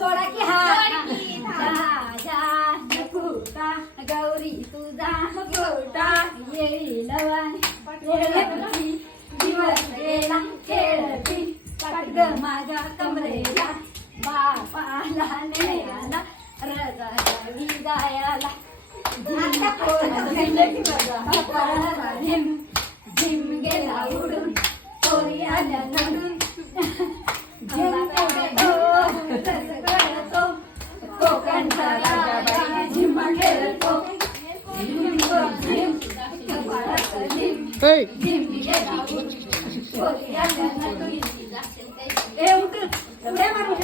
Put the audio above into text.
सोडा की हा जा नकुटा गौरी तुझा मुकुटा येईल वाणी दिवस गेला खेळती पटग माझ्या कमरेला बापाला नेला रजा घ्यावी जायाला झिम झिम गेला उडून पोरी आल्या नडून झिम कळतो कोकणचा राजा झिम खेळतो झिम झिम झिम गेला उडून पोरी आल्या नडून ए उठ उड्या मारू